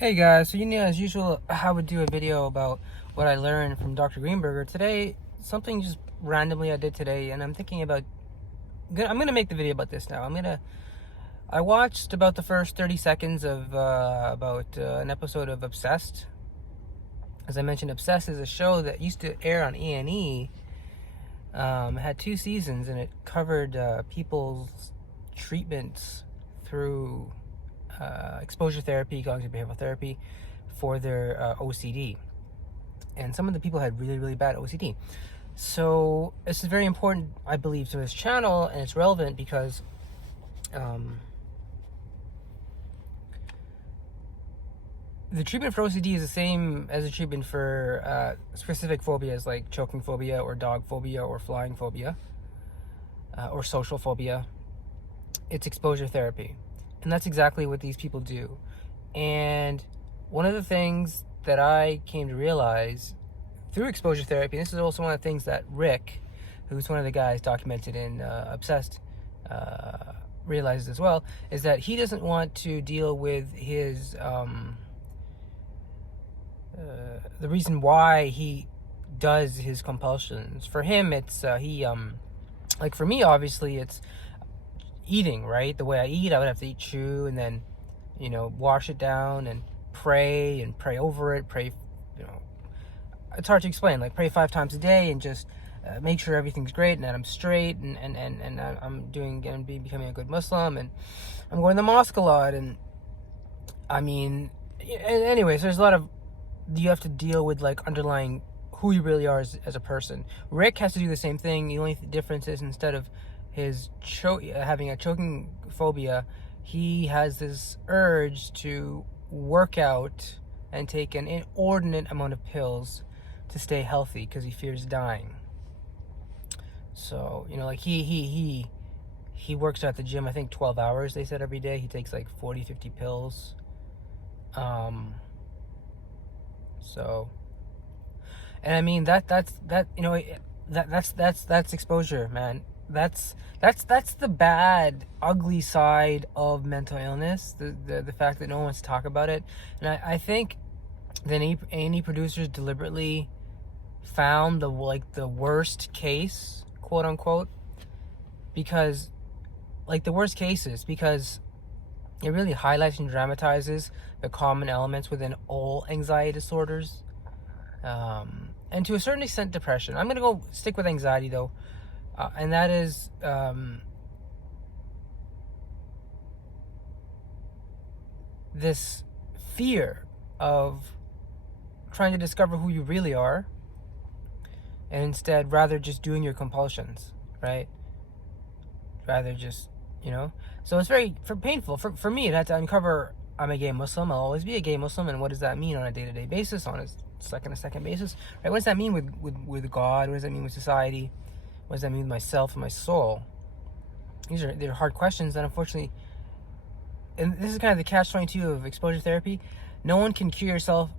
Hey guys, so as usual, I would do a video about what I learned from Dr. Greenberger. Today, something just randomly I did today, and I'm thinking about, I'm gonna make the video about this now. I watched about the first 30 seconds of about an episode of Obsessed. As I mentioned, Obsessed is a show that used to air on E&E. It had 2 seasons, and it covered people's treatments through exposure therapy, cognitive behavioral therapy, for their OCD. And some of the people had really, really bad OCD. So this is very important, I believe, to this channel, and it's relevant because the treatment for OCD is the same as the treatment for specific phobias like choking phobia or dog phobia or flying phobia or social phobia. It's exposure therapy. And that's exactly what these people do. And one of the things that I came to realize through exposure therapy, and this is also one of the things that Rick, who's one of the guys documented in Obsessed, realizes as well, is that he doesn't want to deal with his the reason why he does his compulsions. For him, it's like for me, obviously, it's eating, right? The way I eat, I would have to eat chew and then, wash it down and pray over it. Pray, it's hard to explain. Like pray 5 times a day and just make sure everything's great and that I'm straight and I'm becoming a good Muslim, and I'm going to the mosque a lot. And I mean, anyways, there's a lot of, you have to deal with like underlying who you really are as a person. Rick has to do the same thing. The only difference is instead of his having a choking phobia, he has this urge to work out and take an inordinate amount of pills to stay healthy because he fears dying. So like he works at the gym, I think 12 hours they said every day. He takes like 40-50 pills. So, and I mean that's exposure, man. That's the bad, ugly side of mental illness. The fact that no one wants to talk about it, and I think the A&E producers deliberately found the worst case, quote unquote, because the worst cases, because it really highlights and dramatizes the common elements within all anxiety disorders, and to a certain extent depression. I'm gonna go stick with anxiety though. And that is this fear of trying to discover who you really are, and instead rather just doing your compulsions, right? Rather just, So it's very painful. For me, it had to uncover I'm a gay Muslim. I'll always be a gay Muslim. And what does that mean on a day-to-day basis, on a second basis? Right? What does that mean with God? What does that mean with society? What does that mean with myself and my soul? They're hard questions that unfortunately, and this is kind of the catch-22 of exposure therapy. No one can cure yourself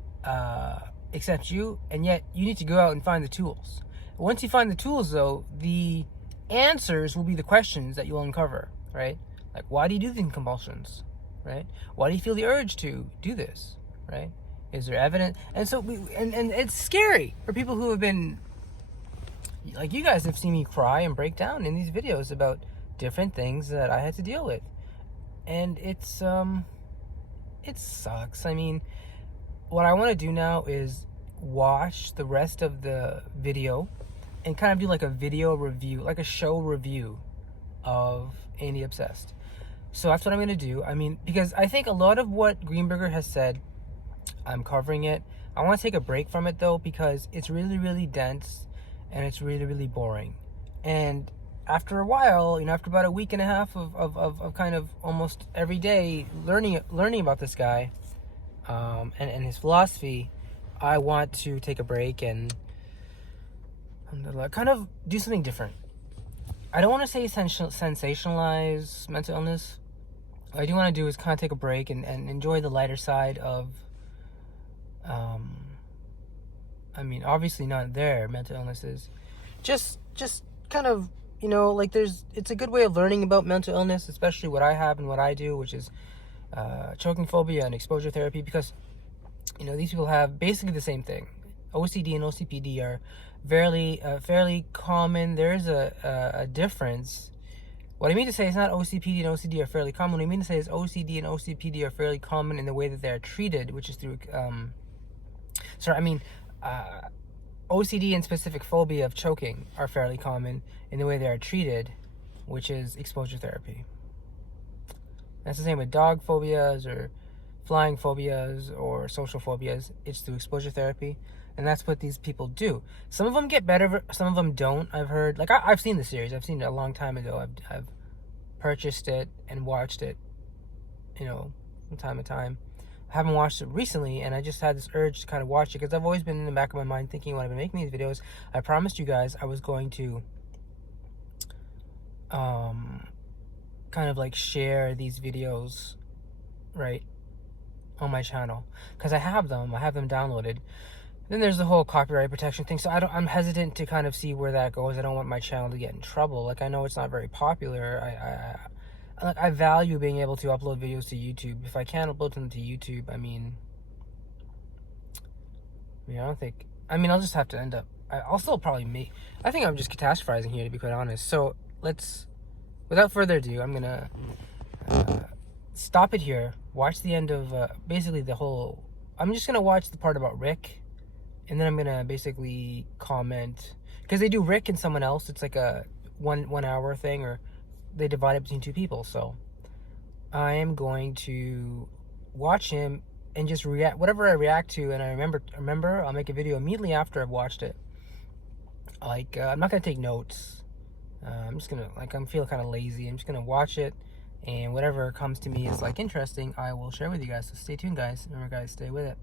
except you, and yet you need to go out and find the tools. Once you find the tools, though, the answers will be the questions that you'll uncover, right? Like, why do you do these compulsions, right? Why do you feel the urge to do this, right? Is there evidence? And so, and it's scary for people who have been, like, you guys have seen me cry and break down in these videos about different things that I had to deal with. And it sucks. I mean, what I want to do now is watch the rest of the video and kind of do like a video review, like a show review of A&E Obsessed. So that's what I'm going to do. I mean, because I think a lot of what Greenberger has said, I'm covering it. I want to take a break from it though, because it's really, really dense and it's really, really boring. And after a while, after about a week and a half of kind of almost every day learning about this guy and his philosophy, I want to take a break and kind of do something different. I don't want to say sensationalize mental illness. What I do want to do is kind of take a break and enjoy the lighter side of, I mean, obviously not there, mental illnesses. Just kind of, it's a good way of learning about mental illness, especially what I have and what I do, which is choking phobia and exposure therapy, because these people have basically the same thing. OCD and OCPD are fairly common. There's a difference. What I mean to say is not OCPD and OCD are fairly common. What I mean to say is OCD and OCPD are fairly common in the way that they are treated, which is through OCD and specific phobia of choking are fairly common in the way they are treated, which is exposure therapy. That's the same with dog phobias or flying phobias or social phobias. It's through exposure therapy, and that's what these people do. Some of them get better, some of them don't. I've heard, like, I've seen the series. I've seen it a long time ago. I've purchased it and watched it, from time to time. I haven't watched it recently, and I just had this urge to kind of watch it because I've always been in the back of my mind thinking when I've been making these videos, I promised you guys I was going to kind of like share these videos, right, on my channel, because I have them downloaded. Then there's the whole copyright protection thing, so I'm hesitant to kind of see where that goes. I don't want my channel to get in trouble. Like, I know it's not very popular. I value being able to upload videos to YouTube. If I can't upload them to YouTube, I'll just have to end up, I'll still probably I think I'm just catastrophizing here, to be quite honest. So without further ado, I'm gonna stop it here, watch the end of basically I'm just gonna watch the part about Rick, and then I'm gonna basically comment, because they do Rick and someone else. It's like a 1 hour thing, or they divide it between two people. So I am going to watch him and just react whatever I react to, and I remember I'll make a video immediately after I've watched it. Like, I'm not gonna take notes. I'm just gonna, I'm feel kind of lazy. I'm just gonna watch it, and whatever comes to me is like interesting, I will share with you guys. So stay tuned, guys. Remember, guys, stay with it.